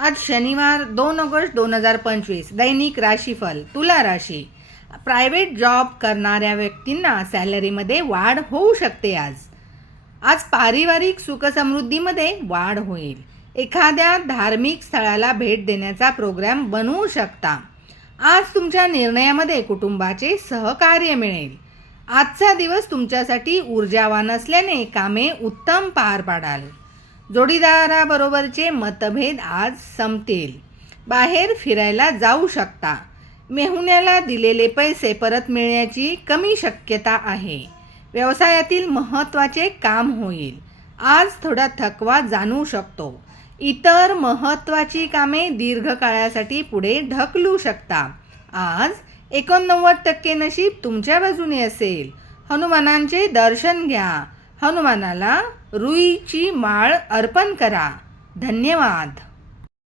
आज शनिवार 2 ऑगस्ट 2025 दैनिक राशीफल तुला राशी. प्रायव्हेट जॉब करणाऱ्या व्यक्तींना सॅलरीमध्ये वाढ होऊ शकते. आज पारिवारिक सुखसमृद्धीमध्ये वाढ होईल. एखाद्या धार्मिक स्थळाला भेट देण्याचा प्रोग्राम बनवू शकता. आज तुमच्या निर्णयामध्ये कुटुंबाचे सहकार्य मिळेल. आजचा दिवस तुमच्यासाठी ऊर्जावान असल्याने कामे उत्तम पार पाडाल. जोडीदाराबरोबरचे मतभेद आज संपतील. बाहेर फिरायला जाऊ शकता. मेहुण्याला दिलेले पैसे परत मिळण्याची कमी शक्यता आहे. व्यवसायातील महत्त्वाचे काम होईल. आज थोडा थकवा जाणवू शकतो. इतर महत्त्वाची कामे दीर्घकाळासाठी पुढे ढकलू शकता. आज 89% नशीब तुमच्या बाजूने असेल. हनुमानांचे दर्शन घ्या. हनुमानाला रुईची माळ अर्पण करा. धन्यवाद.